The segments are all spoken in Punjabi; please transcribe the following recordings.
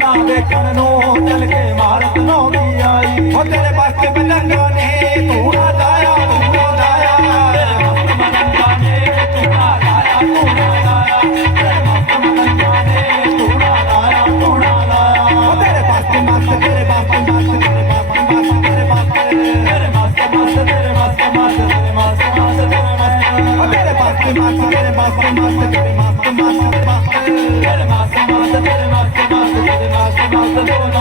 ਸੋਹਣਾ ਦੇਖਣ ਨੂੰ ਚਲ ਕੇ ਮਾਰਤ ਨੌਵੀਂ ਆਈ। ਉਹ ਤੇਰੇ ਵਾਸਤੇ ਬਲੰਗਾ ਨੇ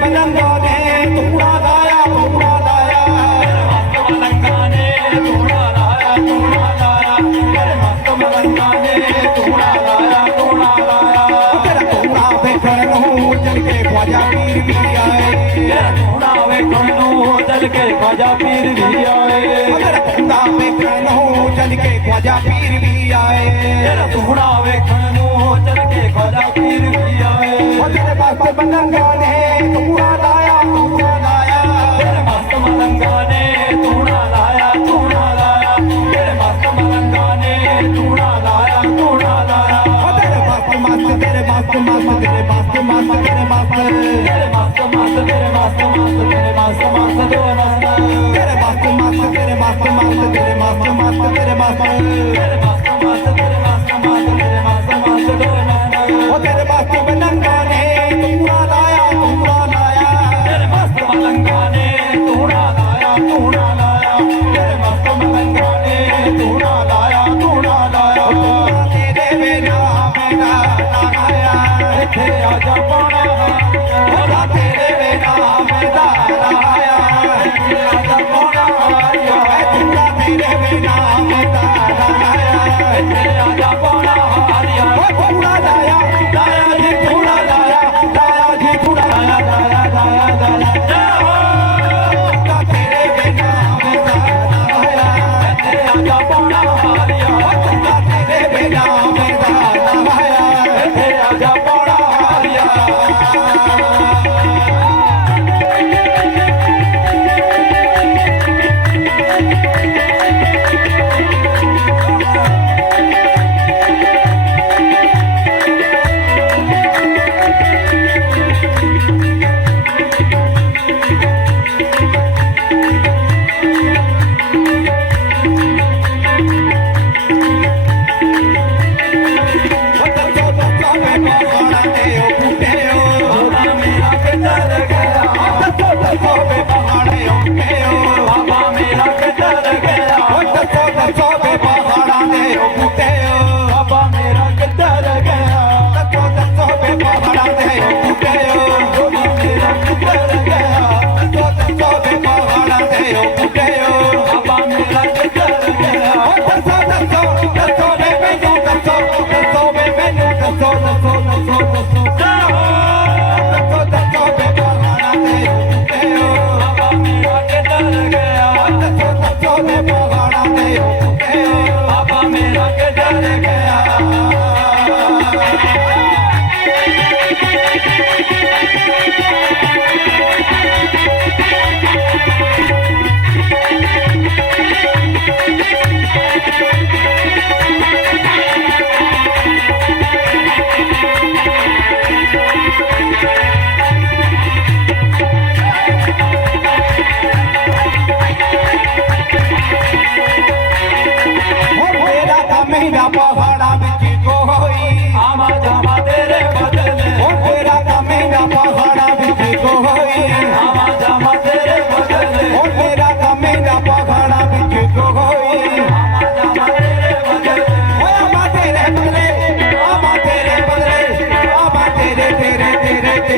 ไปนั่งรอแดงตรงเรา ਖਵਾਜਾ ਪੀਰ ਵੀ ਆਏ। ਅਗਰ ਪੌੜਾ ਵੇਖਣ ਨੂੰ ਚੱਲ ਕੇ ਖਵਾਜਾ ਪੀਰ ਵੀ ਆਏ। ਤੇਰਾ ਪੌੜਾ ਵੇਖਣ ਨੂੰ ਚੱਲ ਕੇ ਖਵਾਜਾ ਪੀਰ ਵੀ ਆਏ। ਉਹ ਤੇਰੇ ਪਾਸ ਗਾਣੇ ਤੂੰ ਪੂਰਾ ਲਾਇਆ ਤੂੰ ਪੂਰਾ ਲਾਇਆ ਤੇਰੇ ਪਾਸ ਮਸਤ ਮਸਤ ਤੇਰੇ ਮਸਤ ਮਸਤ ਤੇਰੇ ਮਸਤ ਤੇਰੇ ਮਸਤ ਮਸਤ ਤੇਰੇ ਮਸਤ ਮਸਤ ਤੇਰੇ ਮਸਤ ਮਸਤ ਡੋਏ ਮੈਂ ਉਹ ਤੇਰੇ ਮਸਤ ਬਨੰਗਾ ਨੇ ਤੂੜਾ ਲਾਇਆ ਤੂੜਾ ਲਾਇਆ ਤੇਰੇ ਮਸਤ ਬਨੰਗਾ ਨੇ ਤੂੜਾ ਲਾਇਆ ਤੂੜਾ ਲਾਇਆ ਤੇਰੇ ਮਸਤ ਬਨੰਗਾ ਨੇ ਤੂੜਾ ਲਾਇਆ ਤੂੜਾ ਲਾਇਆ ਤੇਰੇ ਵੇ ਨਾਮ ਨਾ ਲਾਇਆ ਇੱਥੇ ਆ ਜਾ Bora!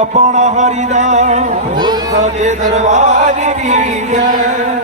ਆਪਣਾ ਹਰੀ ਦਾ ਸਾਡੇ ਦਰਬਾਰ ਦੀ ਹੈ